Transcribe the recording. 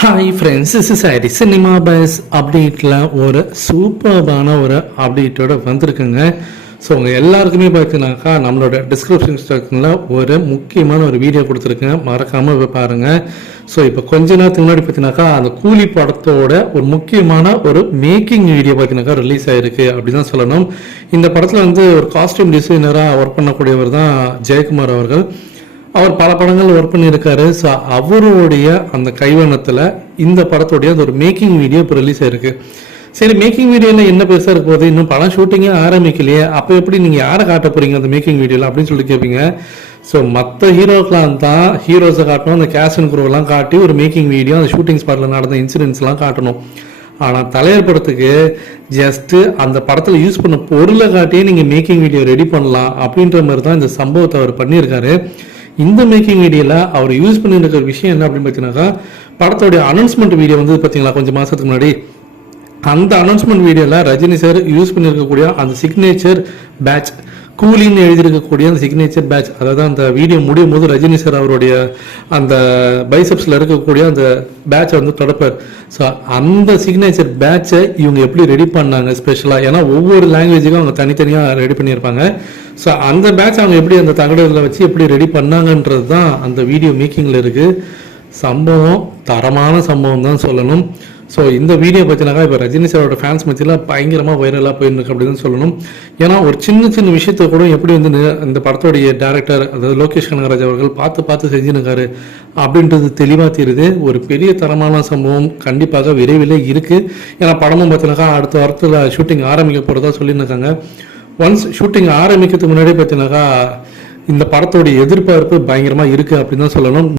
Hi friends is is IT cinema buzz அப்டேட்டில் ஒரு சூப்பர்பான ஒரு அப்டேட்டோட வந்திருக்குங்க. ஸோ உங்கள் எல்லாருக்குமே பார்த்தீங்கன்னாக்கா நம்மளோட டிஸ்கிரிப்ஷன் செக்ஷனில் ஒரு முக்கியமான ஒரு வீடியோ கொடுத்துருக்கேன். மறக்காமல் போய் பாருங்கள் ஸோ இப்போ கொஞ்ச நேரத்துக்கு முன்னாடி பார்த்தீங்கன்னாக்கா அந்த கூலி படத்தோட ஒரு முக்கியமான ஒரு மேக்கிங் வீடியோ பார்த்தீங்கன்னாக்கா ரிலீஸ் ஆயிருக்கு அப்படி தான் சொல்லணும். இந்த படத்தில் வந்து ஒரு காஸ்டியூம் டிசைனராக ஒர்க் பண்ணக்கூடியவர் தான் ஜெயக்குமார் அவர்கள். அவர் பல படங்கள் ஒர்க் பண்ணியிருக்காரு. ஸோ அவருடைய அந்த கைவண்ணத்தில் இந்த படத்துடைய அந்த ஒரு மேக்கிங் வீடியோ இப்போ ரிலீஸ் ஆயிருக்கு. சரி மேக்கிங் வீடியோவில் என்ன பெருசாக இருக்க போகுது? இன்னும் படம் ஷூட்டிங்கே ஆரம்பிக்கலையே. அப்போ எப்படி நீங்கள் யாரை காட்ட போகிறீங்க அந்த மேக்கிங் வீடியோவில் அப்படின்னு சொல்லி கேட்பீங்க ஸோ மற்ற ஹீரோக்கெலாம் தான் ஹீரோஸை காட்டணும். அந்த கேஷன் குரூவெல்லாம் காட்டி ஒரு மேக்கிங் வீடியோ அந்த ஷூட்டிங் ஸ்பாட்டில் நடந்த இன்சிடென்ட்ஸ்லாம் காட்டணும். ஆனால் தலையர் படத்துக்கு ஜஸ்ட்டு அந்த படத்தில் யூஸ் பண்ண பொருளை காட்டியே நீங்கள் மேக்கிங் வீடியோ ரெடி பண்ணலாம் அப்படின்ற மாதிரி தான் இந்த சம்பவத்தை அவர் பண்ணியிருக்காரு. இந்த மேக்கிங் வீடியோவில் அவர் யூஸ் பண்ணிட்டு இருக்கிற விஷயம் என்ன அப்படின்னு பார்த்தீங்கன்னாக்கா படத்தோடைய அனௌன்ஸ்மெண்ட் வீடியோ வந்து பார்த்தீங்களா கொஞ்சம் மாதத்துக்கு முன்னாடி? அந்த அனௌன்ஸ்மெண்ட் வீடியோவில் ரஜினி சார் யூஸ் பண்ணியிருக்கக்கூடிய அந்த சிக்னேச்சர் பேட்ச் கூலின்னு எழுதியிருக்கக்கூடிய அந்த சிக்னேச்சர் பேட்ச் அதாவது அந்த வீடியோ முடியும் போது ரஜினி சார் அவருடைய அந்த பைசப்ஸில் இருக்கக்கூடிய அந்த பேட்சை வந்து தொடப்பார். ஸோ அந்த சிக்னேச்சர் பேட்சை இவங்க எப்படி ரெடி பண்ணாங்க ஸ்பெஷலாக ஏன்னா ஒவ்வொரு லாங்குவேஜுக்கும் அவங்க தனித்தனியாக ரெடி பண்ணியிருப்பாங்க. ஸோ அந்த பேட்ச் அவங்க எப்படி அந்த தகடத்தில் வச்சு எப்படி ரெடி பண்ணாங்கன்றது தான் அந்த வீடியோ மேக்கிங்கில் இருக்குது சம்பவம் தரமான சம்பவம் தான் சொல்லணும். ஸோ இந்த வீடியோ பார்த்தீங்கன்னாக்கா இப்போ ரஜினி சாரோட ஃபேன்ஸ் மத்தியில் பயங்கரமாக வைரலாக போயிருக்கு அப்படின்னு சொல்லணும். ஏன்னா ஒரு சின்ன சின்ன விஷயத்தை கூட எப்படி வந்து இந்த படத்தோடைய டேரக்டர் அதாவது லோகேஷ் கனகராஜ் அவர்கள் பார்த்து பார்த்து செஞ்சுருக்காரு அப்படின்றது தெளிவாக தெரியுது. ஒரு பெரிய தரமான சம்பவம் கண்டிப்பாக விரைவில் இருக்குது ஏன்னா படமும் பார்த்தீங்கன்னாக்கா அடுத்த வாரத்தில் ஷூட்டிங் ஆரம்பிக்க போகிறதா சொல்லியிருக்காங்க. ஒன்ஸ் ஷூட்டிங் ஆரம்பிக்கிறதுக்கு முன்னாடி பார்த்தீங்கன்னாக்கா இந்த படத்தோடைய எதிர்பார்ப்பு பயங்கரமாக இருக்குது அப்படின்னு தான் சொல்லணும்.